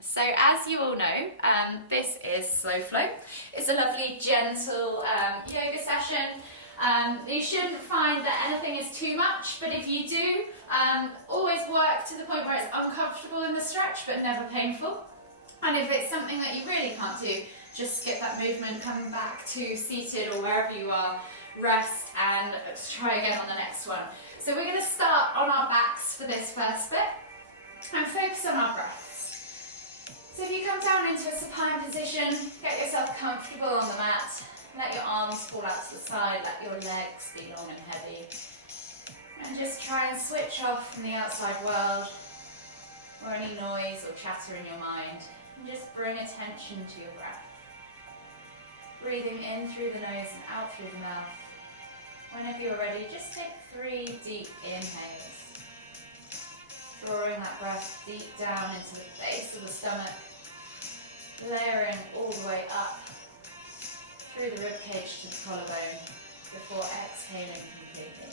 So as you all know, this is Slow Flow. It's a lovely, gentle yoga session. You shouldn't find that anything is too much, but if you do, always work to the point where it's uncomfortable in the stretch, but never painful. And if it's something that you really can't do, just skip that movement, come back to seated or wherever you are, rest, and try again on the next one. So we're going to start on our backs for this first bit, and focus on our breaths. So if you come down into a supine position, get yourself comfortable on the mat, let your arms fall out to the side, let your legs be long and heavy, and just try and switch off from the outside world, or any noise or chatter in your mind, and just bring attention to your breath. Breathing in through the nose and out through the mouth. Whenever you're ready, just take 3 deep inhales. Drawing that breath deep down into the base of the stomach, layering all the way up through the ribcage to the collarbone before exhaling completely.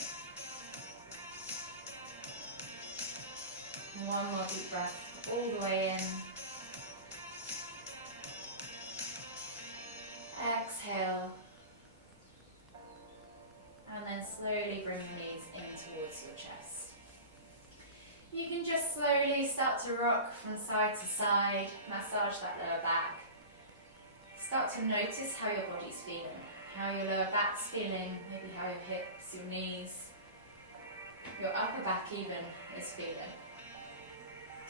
And one more deep breath all the way in. Exhale. And then slowly bring your knees in towards your chest. You can just slowly start to rock from side to side, massage that lower back. Start to notice how your body's feeling, how your lower back's feeling, maybe how your hips, your knees, your upper back even is feeling.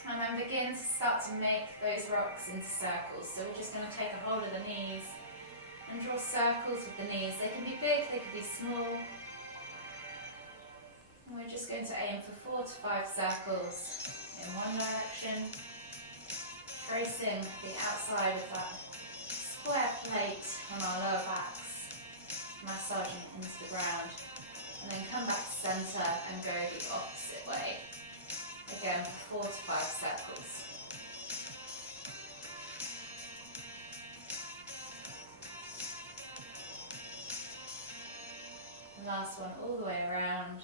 And then begin to start to make those rocks into circles. So we're just going to take a hold of the knees and draw circles with the knees. They can be big, they can be small. And we're just going to aim for 4 to 5 circles in one direction, tracing the outside of that square plate on our lower backs, massaging into the ground, and then come back to centre and go the opposite way. Again, for 4 to 5 circles. The last one all the way around.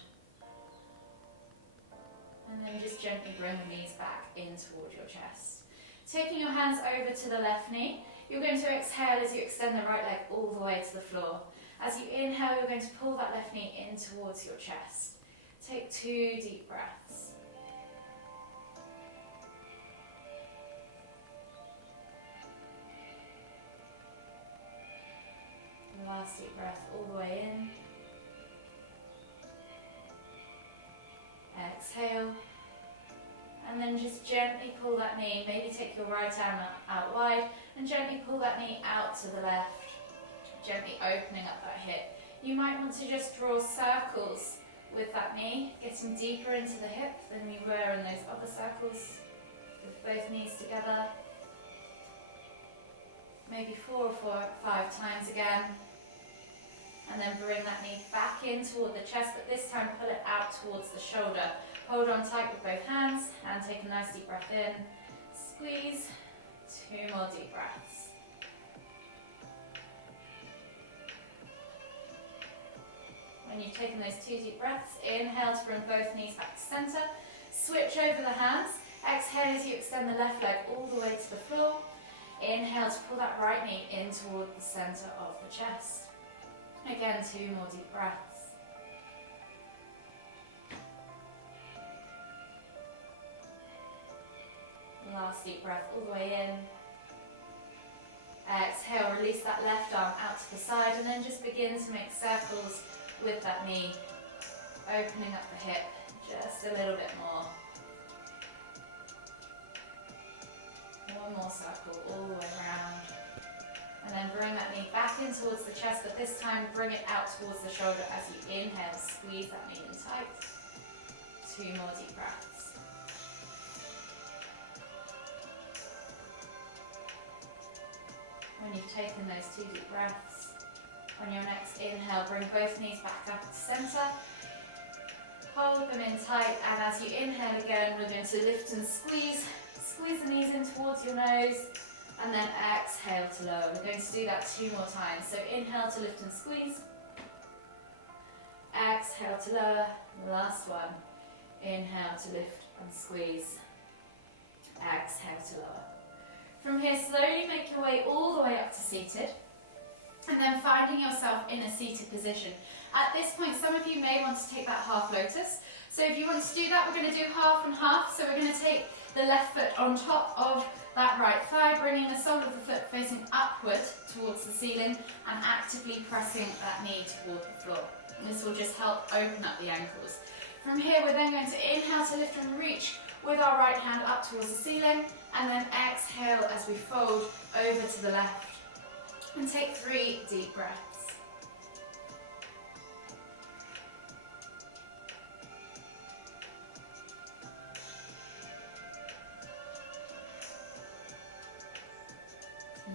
And then just gently bring the knees back in toward your chest. Taking your hands over to the left knee, you're going to exhale as you extend the right leg all the way to the floor. As you inhale, you're going to pull that left knee in towards your chest. Take 2 deep breaths. Last deep breath all the way in. Exhale. And then just gently pull that knee, maybe take your right arm out wide, and gently pull that knee out to the left, gently opening up that hip. You might want to just draw circles with that knee, getting deeper into the hip than you were in those other circles, with both knees together. Maybe 4 or 5 times again. And then bring that knee back in toward the chest, but this time pull it out towards the shoulder. Hold on tight with both hands and take a nice deep breath in. Squeeze. 2 more deep breaths. When you've taken those 2 deep breaths, inhale to bring both knees back to center. Switch over the hands. Exhale as you extend the left leg all the way to the floor. Inhale to pull that right knee in toward the center of the chest. Again, 2 more deep breaths. Last deep breath all the way in. Exhale, release that left arm out to the side, and then just begin to make circles with that knee, opening up the hip just a little bit more. One more circle all the way around. And then bring that knee back in towards the chest, but this time bring it out towards the shoulder as you inhale. Squeeze that knee in tight. 2 more deep breaths. When you've taken those 2 deep breaths, on your next inhale, bring both knees back up to center. Hold them in tight, and as you inhale again, we're going to lift and squeeze. Squeeze the knees in towards your nose. And then exhale to lower. We're going to do that 2 more times. So inhale to lift and squeeze. Exhale to lower. Last one. Inhale to lift and squeeze. Exhale to lower. your way all the way up to seated, and then finding yourself in a seated position. At this point, some of you may want to take that half lotus. So if you want to do that, we're going to do half and half. So we're going to take the left foot on top of that right thigh, bringing the sole of the foot facing upward towards the ceiling and actively pressing that knee toward the floor. And this will just help open up the ankles. From here, we're then going to inhale to lift and reach with our right hand up towards the ceiling, and then exhale as we fold over to the left. And take 3 deep breaths.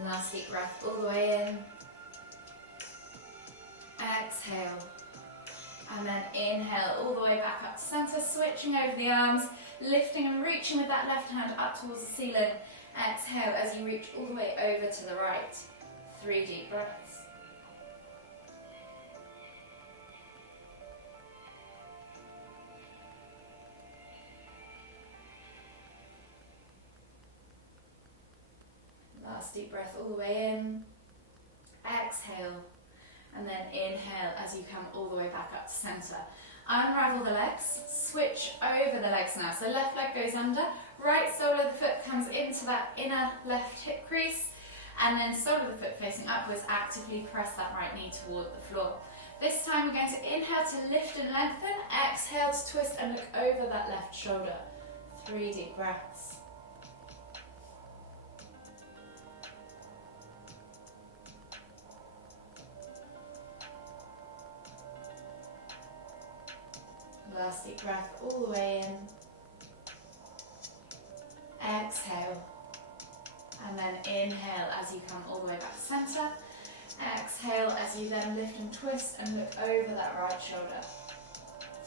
Last deep breath all the way in. Exhale. And then inhale all the way back up to center, switching over the arms, lifting and reaching with that left hand up towards the ceiling. Exhale as you reach all the way over to the right. 3 deep breaths. Last deep breath all the way in. Exhale. And then inhale as you come all the way back up to center. Unravel the legs. Switch over the legs now. So left leg goes under. Right sole of the foot comes into that inner left hip crease. And then sole of the foot facing upwards, actively press that right knee toward the floor. This time we're going to inhale to lift and lengthen. Exhale to twist and look over that left shoulder. 3 deep breaths. Last deep breath all the way in. Exhale. And then inhale as you come all the way back to center. Exhale as you then lift and twist and look over that right shoulder.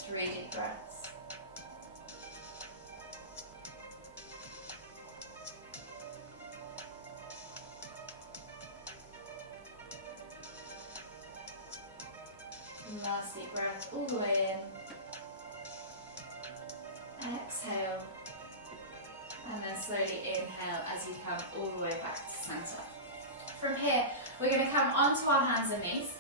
3 deep breaths. Last deep breath all the way in. Exhale. And then slowly inhale as you come all the way back to center. From here, we're going to come onto our hands and knees.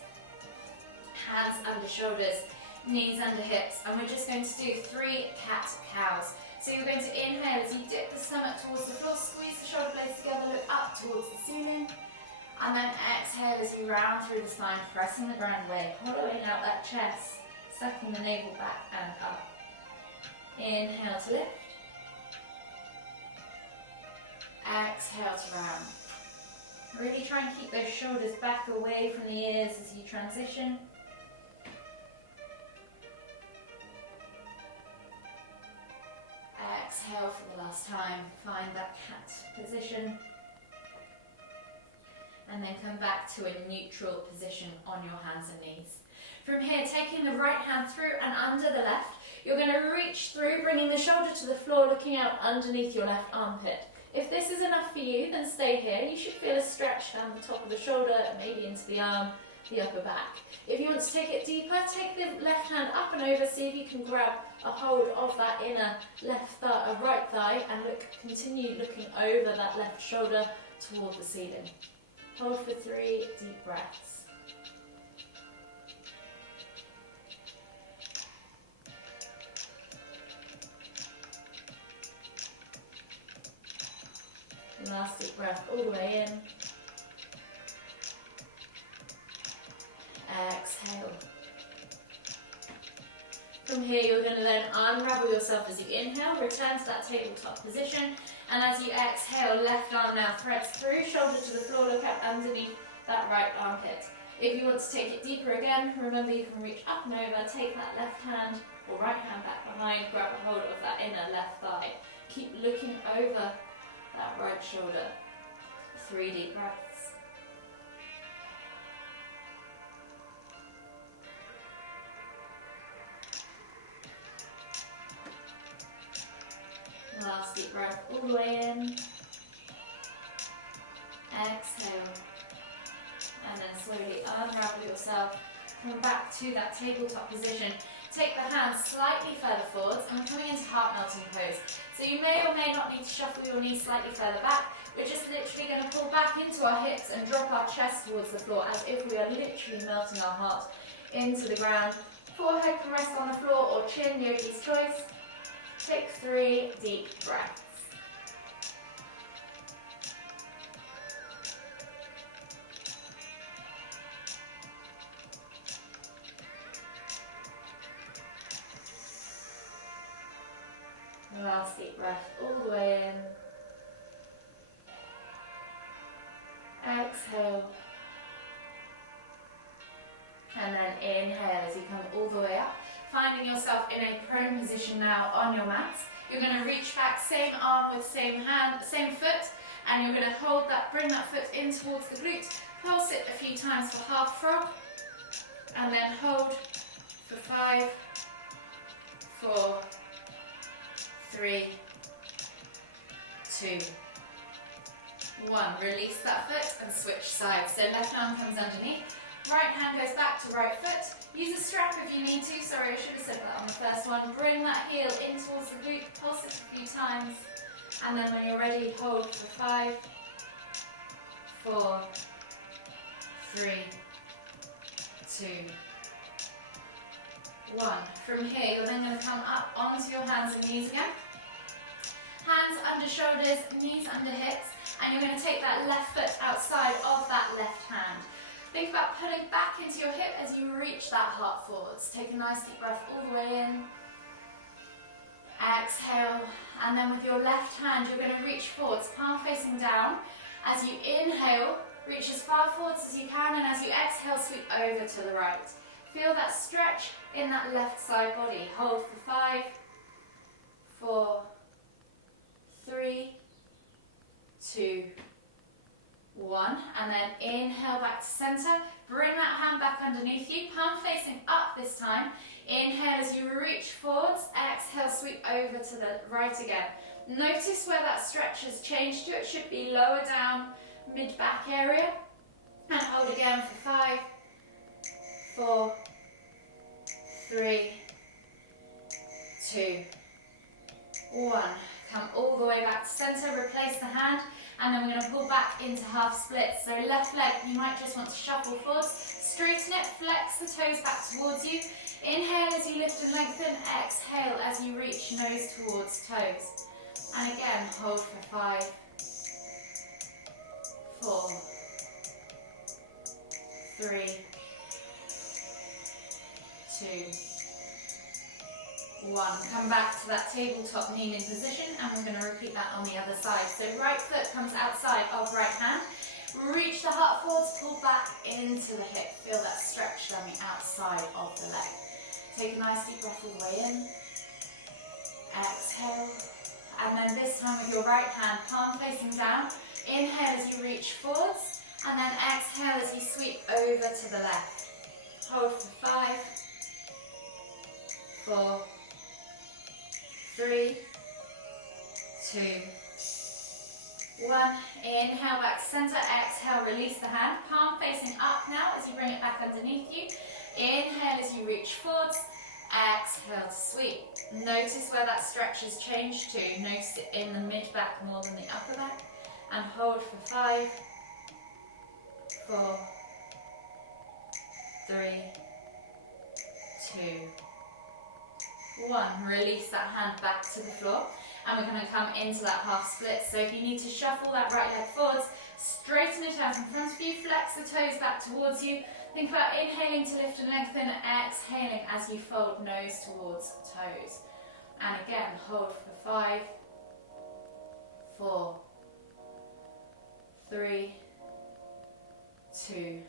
Hands under shoulders, knees under hips, and we're just going to do 3 cat-cows. So you're going to inhale as you dip the stomach towards the floor, squeeze the shoulder blades together, look up towards the ceiling, and then exhale as you round through the spine, pressing the ground away, hollowing out that chest, sucking the navel back and up. Inhale to lift. Exhale to round. Really try and keep those shoulders back away from the ears as you transition. Exhale for the last time. Find that cat position. And then come back to a neutral position on your hands and knees. From here, taking the right hand through and under the left, you're going to reach through, bringing the shoulder to the floor, looking out underneath your left armpit. If this is enough for you, then stay here. You should feel a stretch down the top of the shoulder, maybe into the arm, the upper back. If you want to take it deeper, take the left hand up and over, see if you can grab a hold of that inner right thigh, and continue looking over that left shoulder toward the ceiling. Hold for 3 deep breaths. Last deep breath all the way in. Exhale. From here, you're going to then unravel yourself as you inhale, return to that tabletop position, and as you exhale, left arm now threads through, shoulder to the floor, look up underneath that right armpit. If you want to take it deeper again, remember you can reach up and over, take that left hand or right hand back behind, grab a hold of that inner left thigh. Keep looking over that right shoulder. 3 deep breaths. Last deep breath all the way in. Exhale. And then slowly unravel yourself. Come back to that tabletop position. take the hands slightly further forwards and we're coming into heart melting pose. So you may or may not need to shuffle your knees slightly further back. We're just literally going to pull back into our hips and drop our chest towards the floor as if we are literally melting our heart into the ground. Forehead can rest on the floor or chin, yogi's choice. Take 3 deep breaths. Last deep breath all the way in. Exhale. And then inhale as you come all the way up. Finding yourself in a prone position now on your mats. You're going to reach back, same arm with same hand, same foot, and you're going to hold that, bring that foot in towards the glute. Pulse it a few times for half frog, and then hold for 5, 4, 3, 2, 1. Release that foot and switch sides. So left arm comes underneath, right hand goes back to right foot. Use a strap if you need to. Sorry, I should have said that on the first one. Bring that heel in towards the glute, pulse it a few times, and then when you're ready, hold for 5, 4, 3, 2, 1. From here, you're then going to come up onto your hands and knees again. Hands under shoulders, knees under hips, and you're going to take that left foot outside of that left hand. Think about pulling back into your hip as you reach that heart forwards. Take a nice deep breath all the way in. Exhale, and then with your left hand, you're going to reach forwards, palm facing down. As you inhale, reach as far forwards as you can, and as you exhale, sweep over to the right. Feel that stretch in that left side body. Hold for 5, 4, 3, 2, 1, and then inhale back to center. Bring that hand back underneath you, palm facing up this time. Inhale as you reach forwards, exhale, sweep over to the right again. Notice where that stretch has changed to. It should be lower down, mid-back area. And hold again for 5, 4, 3, 2, 1. Come all the way back to center, replace the hand, and then we're going to pull back into half splits. So left leg, you might just want to shuffle forwards, straighten it, flex the toes back towards you. Inhale as you lift and lengthen, exhale as you reach nose towards toes. And again, hold for 5, 4, 3, 2, 1. Come back to that tabletop kneeling position, and we're going to repeat that on the other side. So right foot comes outside of right hand. Reach the heart forwards, pull back into the hip. Feel that stretch down the outside of the leg. Take a nice deep breath all the way in. Exhale. And then this time with your right hand, palm facing down. Inhale as you reach forwards, and then exhale as you sweep over to the left. Hold for 5, 4, 3, 2, 1. Inhale back to center, exhale, release the hand. Palm facing up now as you bring it back underneath you. Inhale as you reach forwards, exhale to sweep. Notice where that stretch has changed to. Notice it in the mid-back more than the upper back. And hold for 5, 4, 3, 2, 1. Release that hand back to the floor, and we're going to come into that half split. So if you need to shuffle that right leg forwards, straighten it out in front of you, flex the toes back towards you. Think about inhaling to lift and lengthen, exhaling as you fold nose towards toes. And again, hold for 5, 4, 3, 2,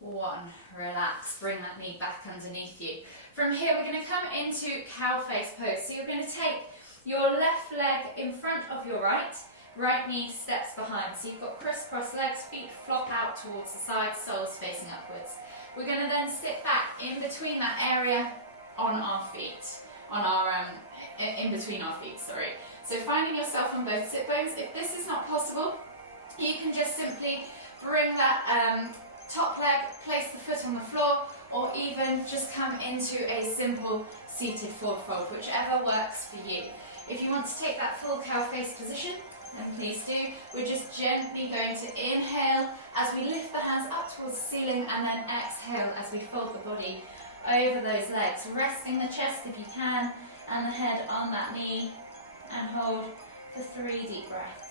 1. Relax, bring that knee back underneath you. From here, we're going to come into cow face pose. So you're going to take your left leg in front of your right knee steps behind. So you've got crisscross legs, feet flop out towards the side, soles facing upwards. We're going to then sit back in between that area on our feet, in between our feet, sorry. So finding yourself on both sit bones. If this is not possible, you can just simply bring that top leg, place the foot on the floor, or even just come into a simple seated forward fold, whichever works for you. If you want to take that full cow face position, then please do. We're just gently going to inhale as we lift the hands up towards the ceiling, and then exhale as we fold the body over those legs, resting the chest if you can, and the head on that knee, and hold for 3 deep breaths.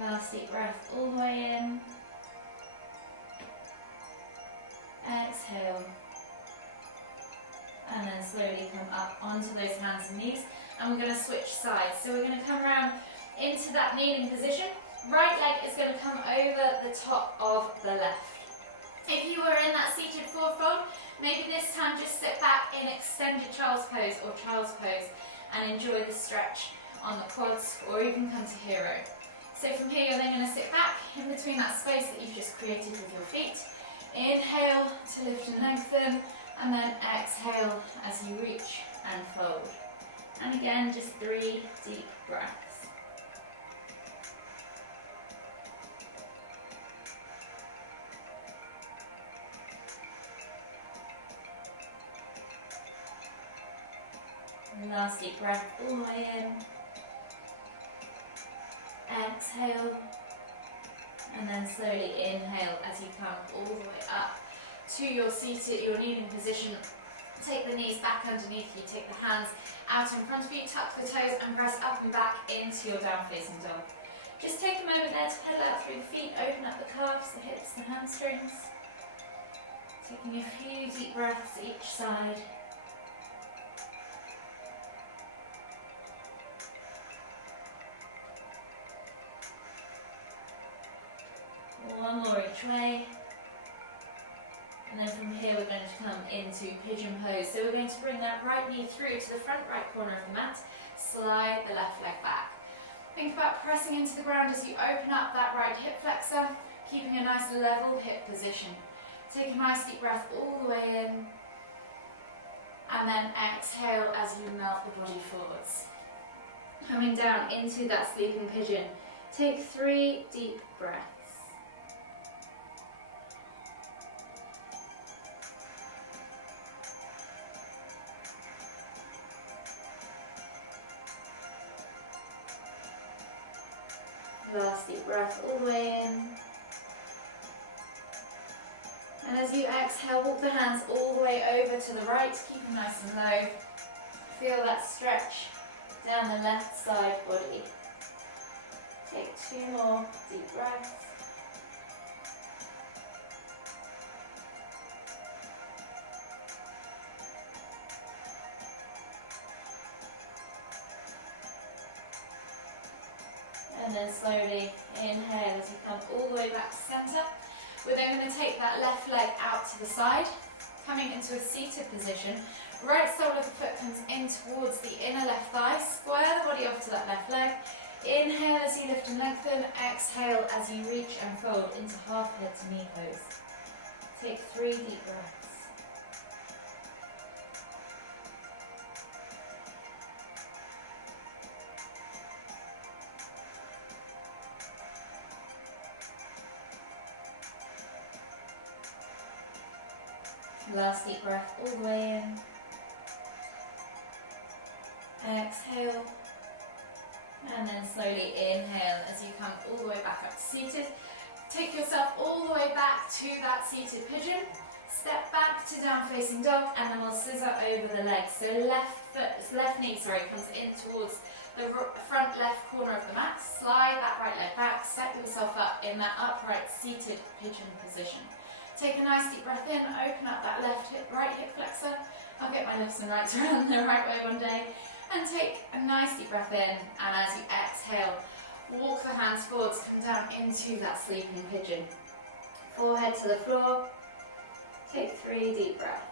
Last deep breath all the way in. Exhale. And then slowly come up onto those hands and knees. And we're going to switch sides. So we're going to come around into that kneeling position. Right leg is going to come over the top of the left. If you are in that seated forward fold, maybe this time just sit back in extended child's pose or child's pose and enjoy the stretch on the quads, or even come to hero. So from here, you're then going to sit back in between that space that you've just created with your feet. Inhale to lift and lengthen, and then exhale as you reach and fold. And again, just 3 deep breaths. And last deep breath all the way in. Exhale, and then slowly inhale as you come all the way up to your kneeling position. Take the knees back underneath you, take the hands out in front of you, tuck the toes and press up and back into your down facing dog. Just take a moment there to pedal out through the feet, open up the calves, the hips, the hamstrings. Taking a few deep breaths each side. One more each way. And then from here we're going to come into pigeon pose. So we're going to bring that right knee through to the front right corner of the mat. Slide the left leg back. Think about pressing into the ground as you open up that right hip flexor, keeping a nice level hip position. Take a nice deep breath all the way in. And then exhale as you melt the body forwards. Coming down into that sleeping pigeon. Take 3 deep breaths. Last deep breath all the way in. And as you exhale, walk the hands all the way over to the right, keep them nice and low. Feel that stretch down the left side body. Take 2 more deep breaths. And then slowly inhale as you come all the way back to centre. We're then going to take that left leg out to the side, coming into a seated position. Right sole of the foot comes in towards the inner left thigh. Square the body off to that left leg. Inhale as you lift and lengthen. Exhale as you reach and fold into half head to knee pose. Take 3 deep breaths. Last deep breath all the way in. Exhale. And then slowly inhale as you come all the way back up to seated. Take yourself all the way back to that seated pigeon. Step back to down facing dog, and then we'll scissor over the legs. So left knee comes in towards the front left corner of the mat. Slide that right leg back, set yourself up in that upright seated pigeon position. Take a nice deep breath in, open up that right hip flexor. I'll get my lefts and rights around the right way one day. And take a nice deep breath in, and as you exhale, walk the hands forwards, come down into that sleeping pigeon. Forehead to the floor. Take 3 deep breaths.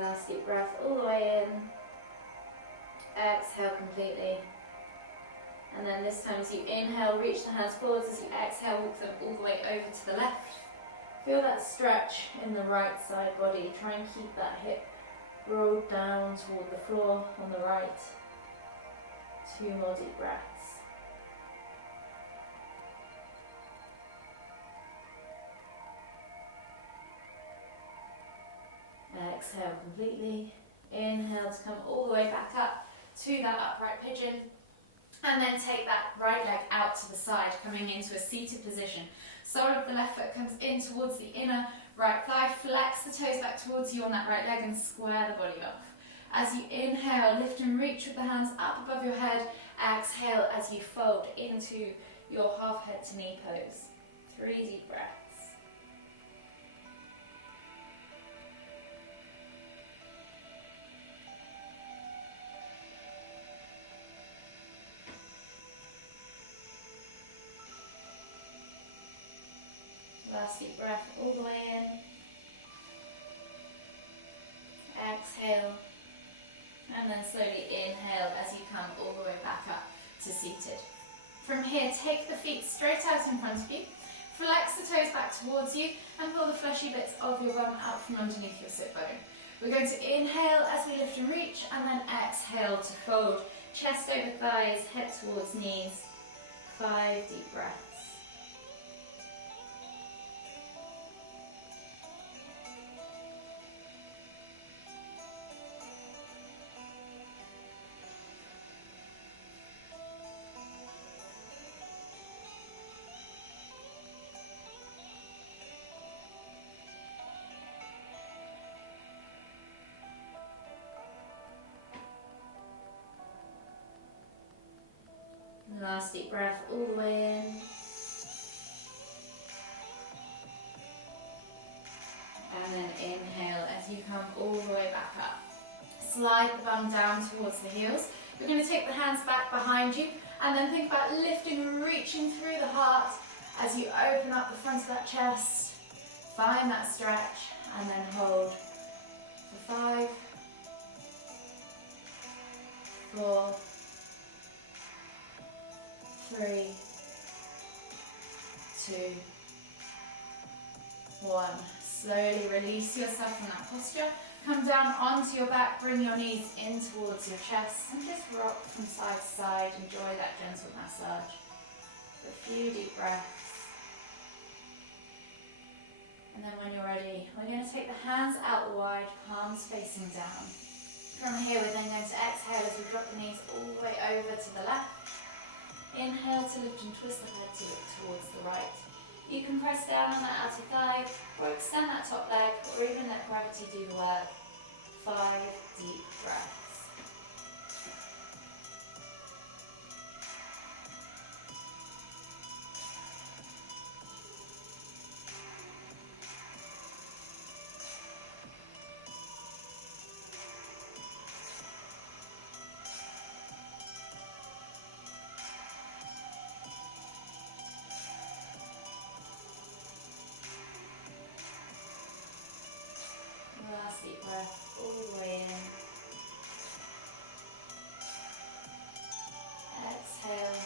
Last deep breath all the way in. Exhale completely. And then this time as you inhale, reach the hands forwards. As you exhale, walk them all the way over to the left. Feel that stretch in the right side body. Try and keep that hip rolled down toward the floor on the right. 2 more deep breaths. Exhale completely. Inhale to come all the way back up to that upright pigeon. And then take that right leg out to the side, coming into a seated position. Sole of the left foot comes in towards the inner right thigh. Flex the toes back towards you on that right leg and square the body off. As you inhale, lift and reach with the hands up above your head. Exhale as you fold into your half head to knee pose. 3 deep breaths. Last deep breath all the way in. Exhale. And then slowly inhale as you come all the way back up to seated. From here, take the feet straight out in front of you. Flex the toes back towards you and pull the fleshy bits of your bum out from underneath your sit bone. We're going to inhale as we lift and reach, and then exhale to fold. Chest over thighs, head towards knees. 5 deep breaths. Last deep breath all the way in. And then inhale as you come all the way back up. Slide the bum down towards the heels. We're going to take the hands back behind you and then think about lifting and reaching through the heart as you open up the front of that chest. Find that stretch and then hold for 5, 4, 3, 2, 1. Slowly release yourself from that posture. Come down onto your back, bring your knees in towards your chest and just rock from side to side. Enjoy that gentle massage. For a few deep breaths. And then when you're ready, we're going to take the hands out wide, palms facing down. From here, we're then going to exhale as we drop the knees all the way over to the left. Inhale to lift and twist the head to look towards the right. You can press down on that outer thigh or extend that top leg or even let gravity do the work. 5 deep breaths. Last deep breath all the way in. Exhale.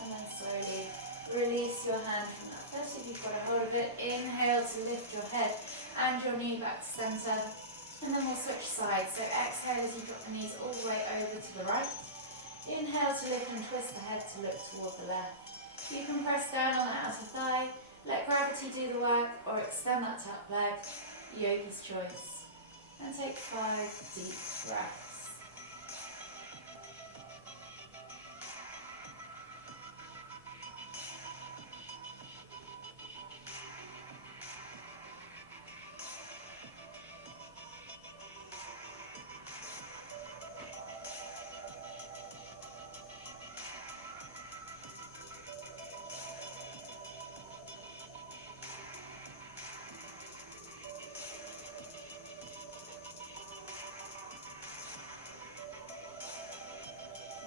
And then slowly release your hand from that. First, if you've got a hold of it, inhale to lift your head and your knee back to centre. And then we'll switch sides. So exhale as you drop the knees all the way over to the right. Inhale to lift and twist the head to look toward the left. You can press down on that outer thigh, let gravity do the work, or extend that top leg. Yogi's choice. And take 5 deep breaths.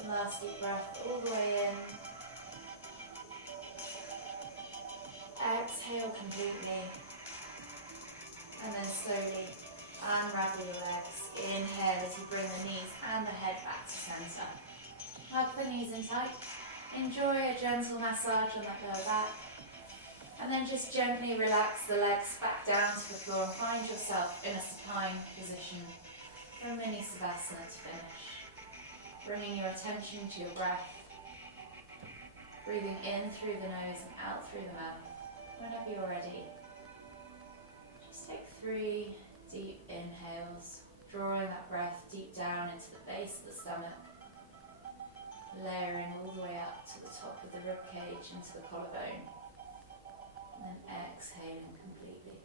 Last deep breath all the way in. Exhale completely. And then slowly unravel your legs. Inhale as you bring the knees and the head back to centre. Hug the knees in tight. Enjoy a gentle massage on that lower back. And then just gently relax the legs back down to the floor and find yourself in a supine position for a mini savasana to finish. Bringing your attention to your breath. Breathing in through the nose and out through the mouth. Whenever you're ready, just take 3 deep inhales, drawing that breath deep down into the base of the stomach, layering all the way up to the top of the rib cage into the collarbone, and then exhaling completely.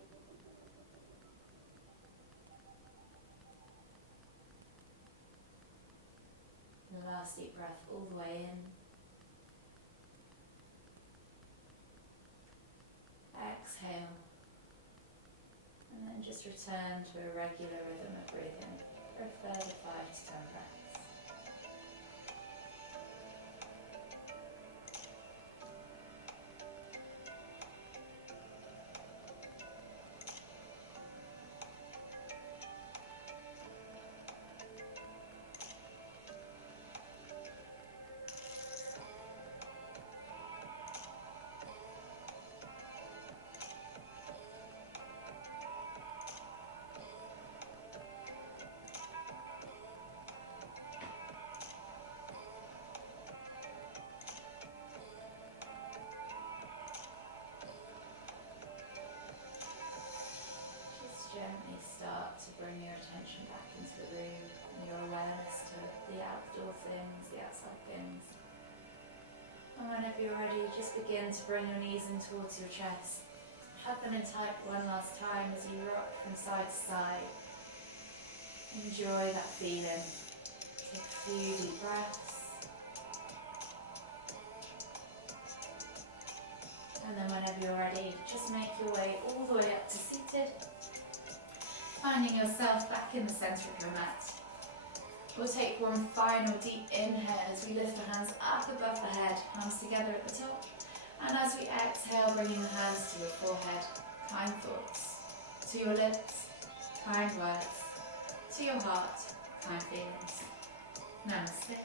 And the last deep breath all the way in. Exhale, and then just return to a regular rhythm of breathing for a further 5 to 10 breaths. Gently start to bring your attention back into the room and your awareness to the outdoor things, the outside things. And whenever you're ready, just begin to bring your knees in towards your chest. Hug them in tight one last time as you rock from side to side. Enjoy that feeling. Take a few deep breaths. And then whenever you're ready, just make your way all the way up to seated. Finding yourself back in the centre of your mat. We'll take one final deep inhale as we lift the hands up above the head, palms together at the top. And as we exhale, bringing the hands to your forehead, kind thoughts. To your lips, kind words. To your heart, kind feelings. Namaste.